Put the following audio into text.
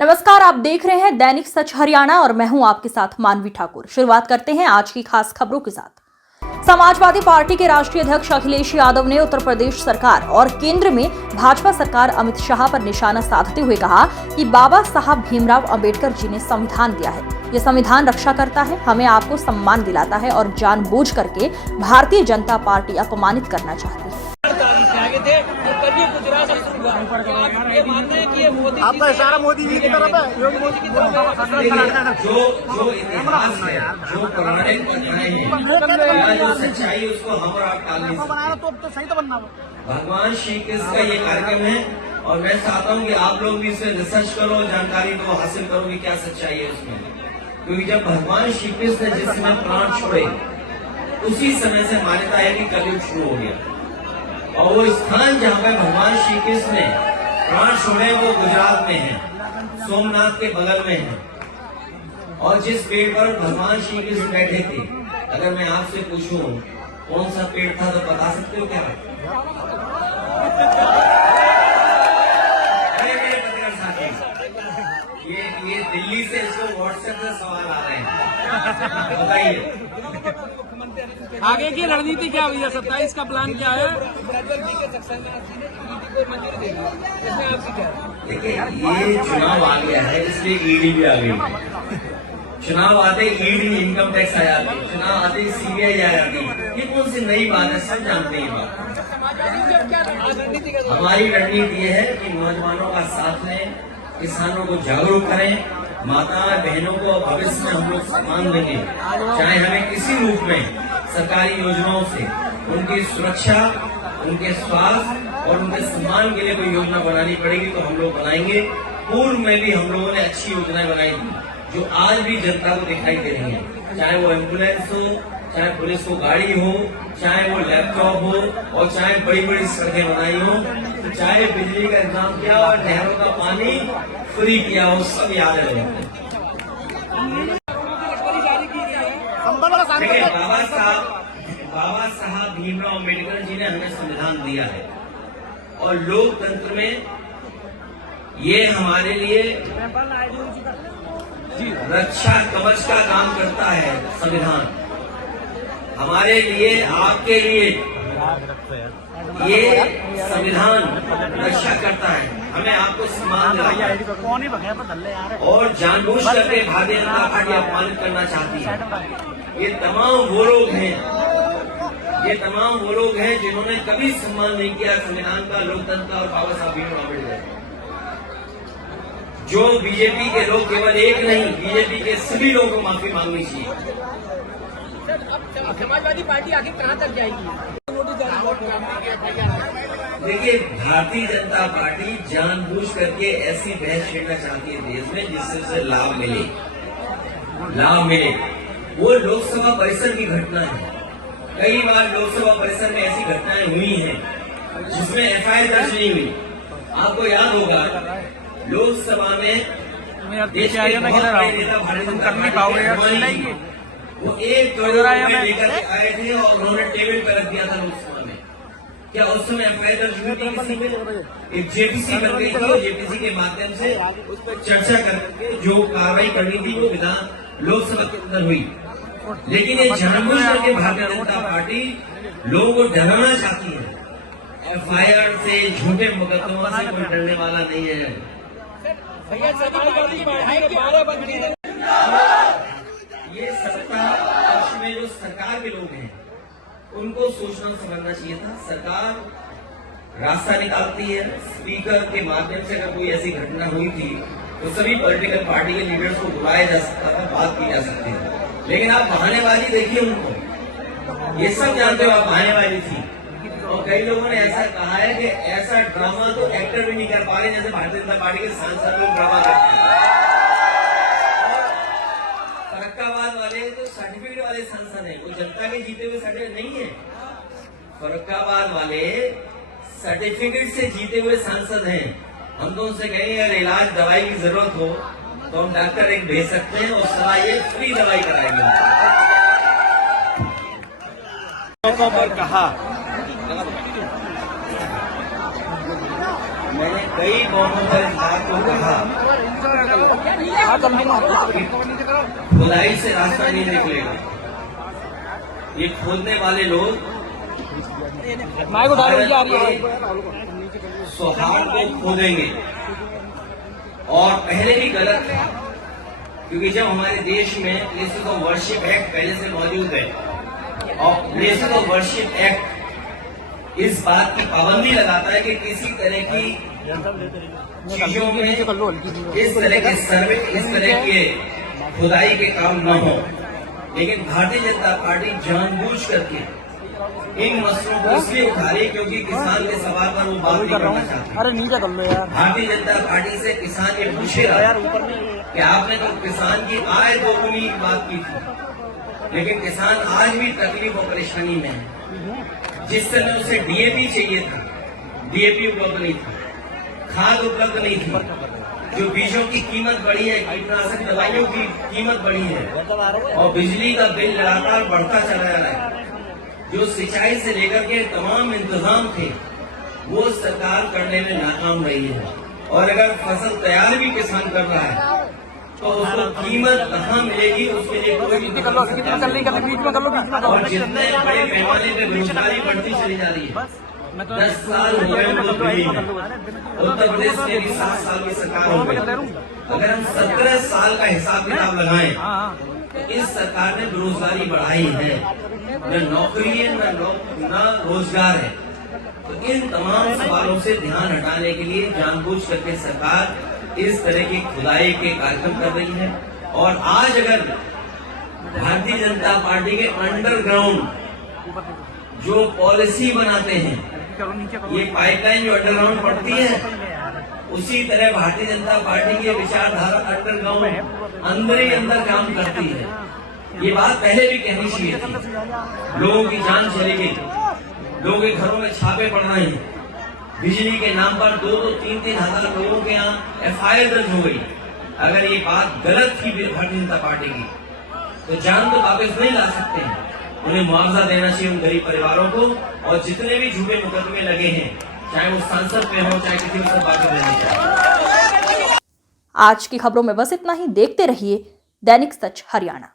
नमस्कार, आप देख रहे हैं दैनिक सच हरियाणा और मैं हूं आपके साथ मानवी ठाकुर। शुरुआत करते हैं आज की खास खबरों के साथ। समाजवादी पार्टी के राष्ट्रीय अध्यक्ष अखिलेश यादव ने उत्तर प्रदेश सरकार और केंद्र में भाजपा सरकार अमित शाह पर निशाना साधते हुए कहा कि बाबा साहब भीमराव अंबेडकर जी ने संविधान दिया है। ये संविधान रक्षा करता है, हमें आपको सम्मान दिलाता है और जानबूझ करके भारतीय जनता पार्टी अपमानित करना चाहती है। आपका इशारा मोदी जी की तरफ है। जो इतिहास है, जो पौराणिक कथाएं हैं, जो सच्चाई उसको हम और आप टाल नहीं सकते। तो सही तो बनना भगवान श्री कृष्ण का ये कार्यक्रम है और मैं चाहता हूँ कि आप लोग भी इसमें रिसर्च करो, जानकारी दो, हासिल करो कि क्या सच्चाई है उसमें। क्योंकि जब भगवान श्री कृष्ण ने जिस समय प्राण छोड़े उसी समय से मान्यता है कि कलयुग शुरू हो गया। और वो स्थान जहाँ पे भगवान श्री कृष्ण ने प्राण छोड़े वो गुजरात में है, सोमनाथ के बगल में है। और जिस पेड़ पर भगवान श्री कृष्ण बैठे थे, अगर मैं आपसे पूछूं कौन सा पेड़ था तो बता सकते हो क्या? अरे मेरे पत्रकार साथी, ये दिल्ली से इसको व्हाट्सएप से सवाल आ रहे हैं, बताइए आगे की रणनीति क्या हुई है? 27 का प्लान क्या है? देखिए, ये चुनाव आ गया है इसलिए ईडी भी आ गई है। चुनाव आते ईडी इनकम टैक्स आ जाती, चुनाव आते सीबीआई आ जाती। ये कौन सी नई बात है? सब जानते हैं बात। हमारी रणनीति ये है कि नौजवानों का साथ लें, किसानों को जागरूक करें, माता बहनों को भविष्य में हम लोग सम्मान देंगे। चाहे हमें किसी रूप में सरकारी योजनाओं से उनकी सुरक्षा, उनके स्वास्थ्य और उनके सम्मान के लिए कोई योजना बनानी पड़ेगी तो हम लोग बनाएंगे। पूर्व में भी हम लोगों ने अच्छी योजनाएं बनाई थी जो आज भी जनता को दिखाई दे रही है। चाहे वो एम्बुलेंस हो, चाहे पुलिस को गाड़ी हो, चाहे वो लैपटॉप हो और चाहे बड़ी बड़ी सड़कें बनाई हो, चाहे बिजली का इंतजाम किया और नहरों का पानी फ्री किया हो, सब याद है। देखिए, बाबा साहब भीमराव अंबेडकर जी ने हमें संविधान दिया है और लोकतंत्र में ये हमारे लिए रक्षा कवच का काम करता है। संविधान हमारे लिए, आपके लिए ये संविधान रक्षा करता है, हमें आपको सम्मान दिलाता है और जानबूझ करके भारतीय जनता पार्टी अपमानित करना चाहती है। ये तमाम वो लोग हैं जिन्होंने कभी सम्मान नहीं किया संविधान का, लोकतंत्र का और बाबा साहब भीमराव अम्बेडकर। जो बीजेपी के लोग, केवल एक नहीं, बीजेपी के सभी लोगों को माफी मांगनी चाहिए। समाजवादी पार्टी आगे कहां तक जाएगी? देखिए, भारतीय जनता पार्टी जानबूझ करके ऐसी बहस छेड़ना चाहती है देश में जिससे उसे लाभ मिले। वो लोकसभा परिसर की घटना है। कई बार लोकसभा परिसर में ऐसी घटनाएं हुई हैं जिसमें एफआईआर दर्ज नहीं हुई। आपको याद होगा लोकसभा में देश के बहुत बड़े नेता भारतीय जनता पार्टी के वो 1 करोड़ रुपए लेकर आए थे और उन्होंने टेबल पर रख दिया था लोकसभा में। क्या उस समय एफआईआर दर्ज हुई थी किसी में? एक जेपीसी बन गई थी और जेपीसी के माध्यम से उस पर चर्चा करके जो कार्रवाई करनी थी वो विधान लोकसभा के अंदर हुई। लेकिन ये जानबूझ करके भारतीय जनता पार्टी लोगों को डराना चाहती है। एफआईआर से, झूठे मुकदमों से कोई डरने वाला नहीं है। ये सत्ता पक्ष में जो सरकार के लोग हैं उनको सोचना समझना चाहिए था। सरकार रास्ता निकालती है, स्पीकर के माध्यम से अगर कोई ऐसी घटना हुई थी तो सभी पॉलिटिकल पार्टी के लीडर्स को बुलाया जा सकता था, बात की जा सकती थी। लेकिन आप बहानेबाजी देखिए उनको, ये सब जानते हो आप बहानेबाजी थी। और कई लोगों ने ऐसा कहा है कि ऐसा ड्रामा तो एक्टर भी नहीं कर पा रहे जैसे भारतीय जनता पार्टी के सांसद लोग ड्रामा करते हैं। फरक्काबाद वाले तो सर्टिफिकेट वाले सांसद हैं, वो जनता के जीते हुए सर्टिफिकेट नहीं है। फरक्काबाद वाले सर्टिफिकेट से जीते हुए सांसद हैं। हम तो उनसे कहेंगे अगर इलाज दवाई की जरूरत हो तो हम डॉक्टर एक भेज सकते हैं और सलाह ये फ्री दवाई कराएंगे। पर कहा मैंने कई मौकों पर इस बात को कहा खुदाई से रास्ता नहीं निकलेगा। ये खोदने वाले लोग सौहार्द को खोदेंगे और पहले भी गलत था, क्योंकि जब हमारे देश में प्लेसेस ऑफ वर्शिप एक्ट पहले से मौजूद है और प्लेसेस ऑफ वर्शिप एक्ट इस बात की पाबंदी लगाता है कि किसी तरह की चीजों में इस तरह के खुदाई के काम न हो, लेकिन भारतीय जनता पार्टी जानबूझ करके इन मसलों को इसलिए उठा रही क्योंकि किसान के सवाल पर वो बात नहीं करना चाहती। अरे नीचे कर लो यार। भारतीय जनता पार्टी से किसान ये पूछेगा कि आपने तो किसान की आय दोगुनी की बात की थी, लेकिन किसान आज भी तकलीफ और परेशानी में है। जिस समय उसे डीएपी चाहिए था, डीएपी उपलब्ध नहीं था, खाद उपलब्ध नहीं थी, जो बीजों की कीमत बढ़ी है, कीटनाशक दवाइयों की कीमत बढ़ी है और बिजली का बिल लगातार बढ़ता चला जा रहा है। जो सिंचाई से लेकर के तमाम इंतजाम थे वो सरकार करने में नाकाम रही है और अगर फसल तैयार भी किसान कर रहा है तो उसको कीमत कहाँ मिलेगी, उसके लिए कोई और जितने बड़े पैमाने पे बेरोजगारी बढ़ती चली जा रही है। 10 साल हो गए उत्तर प्रदेश में भी 7 साल की सरकार हो गई। अगर हम 17 साल का हिसाब किताब लगाएं तो इस सरकार ने बेरोजगारी बढ़ाई है, न नौकरी है न रोजगार है। तो इन तमाम सवालों से ध्यान हटाने के लिए जानबूझ करके सरकार इस तरह की खुदाई के कार्यक्रम कर रही है। और आज अगर भारतीय जनता पार्टी के अंडरग्राउंड जो पॉलिसी बनाते हैं, ये पाइपलाइन जो अंडरग्राउंड पड़ती है, उसी तरह भारतीय जनता पार्टी की विचारधारा अंडरग्राउंड अंदर ही अंदर काम करती है। ये बात पहले भी कहनी चाहिए थी। लोगों की जान चली गई, लोगों के घरों में छापे पड़ रहे हैं, बिजली के नाम पर 2-2, 3-3 हजार लोगों के यहाँ एफआईआर दर्ज हो गई। अगर ये बात गलत थी भारतीय जनता पार्टी की तो जान तो वापस नहीं ला सकते हैं। उन्हें मुआवजा देना चाहिए उन गरीब परिवारों को, और जितने भी झूठे मुकदमे लगे हैं, चाहे वो सांसद पे हो चाहे किसी को बाकी रहने चाहिए। आज की खबरों में बस इतना ही। देखते रहिए दैनिक सच हरियाणा।